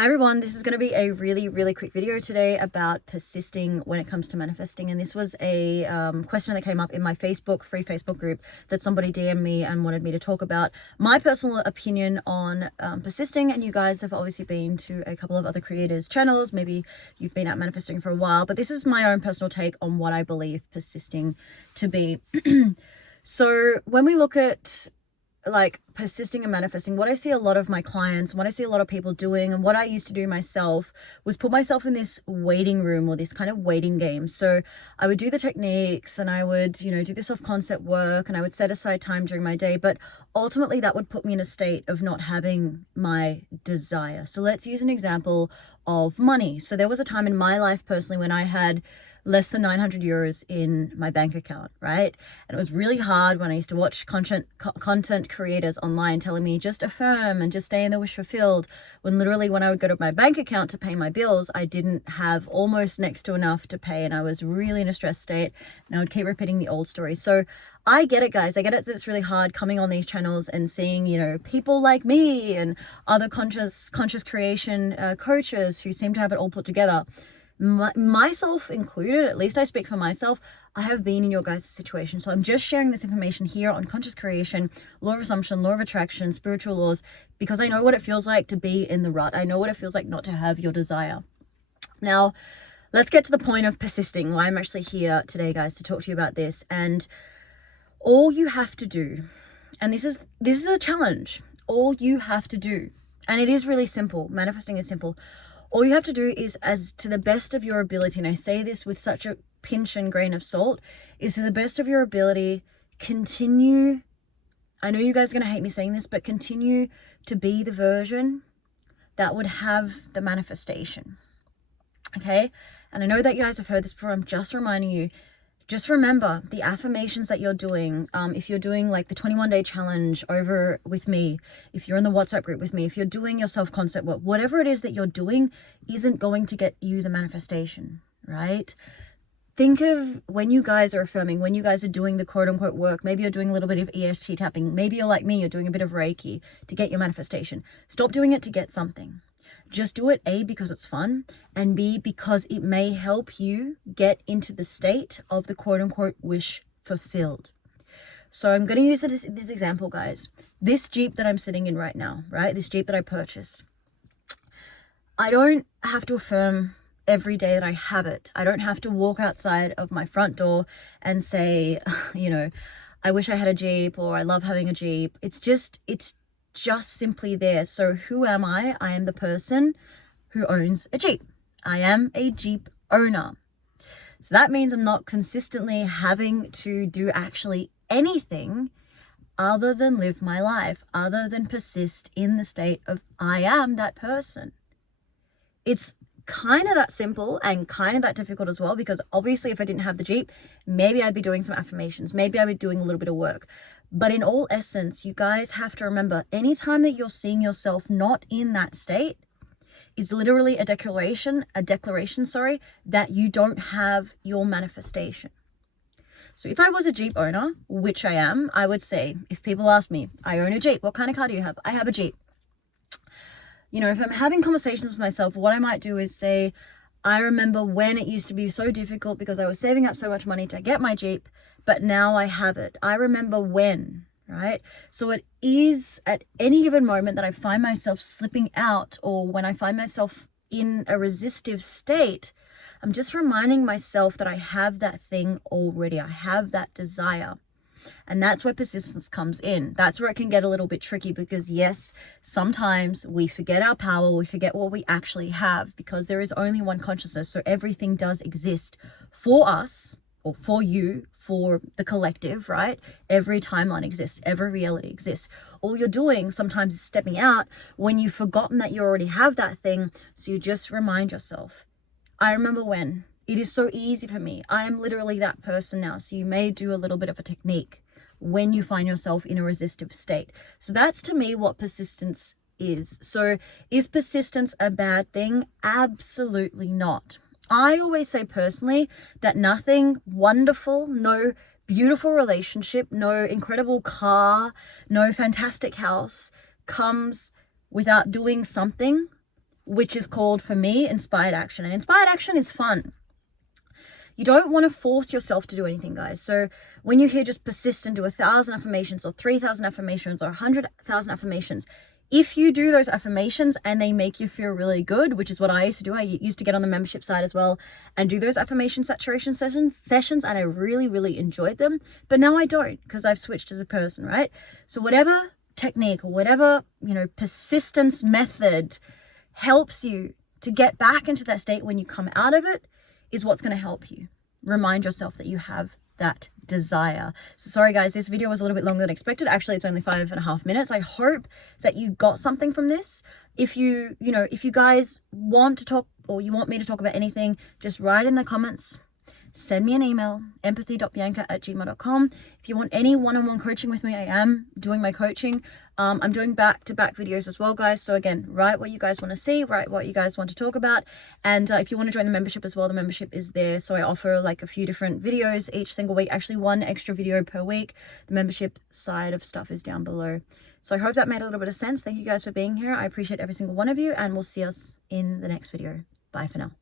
Hi everyone, this is going to be a really quick video today about persisting when it comes to manifesting. And this was a question that came up in my free Facebook group that somebody DM'd me and wanted me to talk about my personal opinion on persisting. And you guys have obviously been to a couple of other creators' channels. Maybe you've been out manifesting for a while, but this is my own personal take on what I believe persisting to be. So when we look at like persisting and manifesting, what I see a lot of my clients, what I see a lot of people doing, and what I used to do myself was put myself in this waiting room or this kind of waiting game. So I would do the techniques and I would, do the self-concept work and I would set aside time during my day, but ultimately that would put me in a state of not having my desire. So let's use an example of money. So there was a time in my life personally when I had less than 900 euros in my bank account, right? And it was really hard when I used to watch content creators online telling me just affirm and just stay in the wish fulfilled, when literally when I would go to my bank account to pay my bills, I didn't have almost next to enough to pay, and I was really in a stressed state, and I would keep repeating the old story. So I get it, guys. I get it that it's really hard coming on these channels and seeing, people like me and other conscious creation coaches who seem to have it all put together. Myself included, at least I speak for myself, I have been in your guys' situation. So I'm just sharing this information here on conscious creation, law of assumption, law of attraction, spiritual laws, because I know what it feels like to be in the rut. I know what it feels like not to have your desire. Now, let's get to the point of persisting, why I'm actually here today, guys, to talk to you about this. And all you have to do, and this is a challenge, all you have to do, and it is really simple, manifesting is simple. All you have to do is, as to the best of your ability, and I say this with such a pinch and grain of salt, is to the best of your ability, continue, I know you guys are going to hate me saying this, but continue to be the version that would have the manifestation. Okay? And I know that you guys have heard this before. I'm just reminding you, just remember the affirmations that you're doing. If you're doing like the 21-day challenge over with me, if you're in the WhatsApp group with me, if you're doing your self-concept work, whatever it is that you're doing isn't going to get you the manifestation, right? Think of when you guys are affirming, when you guys are doing the quote unquote work, maybe you're doing a little bit of EFT tapping. Maybe you're like me, you're doing a bit of Reiki to get your manifestation. Stop doing it to get something. Just do it, A, because it's fun, and B, because it may help you get into the state of the quote-unquote wish fulfilled. So I'm going to use this example, guys. This Jeep that I'm sitting in right now, right? This Jeep that I purchased. I don't have to affirm every day that I have it. I don't have to walk outside of my front door and say, I wish I had a Jeep, or I love having a Jeep. It's just simply there. So who am I? I am the person who owns a Jeep. I am a Jeep owner. So that means I'm not consistently having to do actually anything other than live my life, other than persist in the state of I am that person. It's kind of that simple and kind of that difficult as well, because obviously if I didn't have the Jeep, maybe I'd be doing some affirmations, maybe I'd be doing a little bit of work. But in all essence, you guys have to remember, anytime that you're seeing yourself not in that state is literally a declaration, that you don't have your manifestation. So if I was a Jeep owner, which I am, I would say, if people ask me, I own a Jeep, what kind of car do you have? I have a Jeep. If I'm having conversations with myself, what I might do is say, I remember when it used to be so difficult because I was saving up so much money to get my Jeep, but now I have it. I remember when, right? So it is at any given moment that I find myself slipping out, or when I find myself in a resistive state, I'm just reminding myself that I have that thing already. I have that desire. And that's where persistence comes in. That's where it can get a little bit tricky, because yes, sometimes we forget our power, we forget what we actually have, because there is only one consciousness. So everything does exist for us, or for you, for the collective, right? Every timeline exists, every reality exists. All you're doing sometimes is stepping out when you've forgotten that you already have that thing. So you just remind yourself, I remember when. It is so easy for me. I am literally that person now. So you may do a little bit of a technique when you find yourself in a resistive state. So that's, to me, what persistence is. So is persistence a bad thing? Absolutely not. I always say personally that nothing wonderful, no beautiful relationship, no incredible car, no fantastic house comes without doing something which is called, for me, inspired action. And inspired action is fun. You don't want to force yourself to do anything, guys. So when you hear just persist and do 1,000 affirmations or 3,000 affirmations or 100,000 affirmations, if you do those affirmations and they make you feel really good, which is what I used to do. I used to get on the membership side as well and do those affirmation saturation sessions, and I really, really enjoyed them. But now I don't, because I've switched as a person, right? So whatever technique or whatever, persistence method helps you to get back into that state when you come out of it is what's going to help you. Remind yourself that you have that desire. So sorry guys, this video was a little bit longer than expected. Actually, it's only 5.5 minutes. I hope that you got something from this. If you guys want to talk, or you want me to talk about anything, just write in the comments. Send me an email, empathie.bianka@gmail.com. If you want any one-on-one coaching with me, I am doing my coaching. I'm doing back-to-back videos as well, guys. So again, write what you guys want to see, write what you guys want to talk about. And if you want to join the membership as well, the membership is there. So I offer like a few different videos each single week, actually 1 extra video per week. The membership side of stuff is down below. So I hope that made a little bit of sense. Thank you guys for being here. I appreciate every single one of you, and we'll see us in the next video. Bye for now.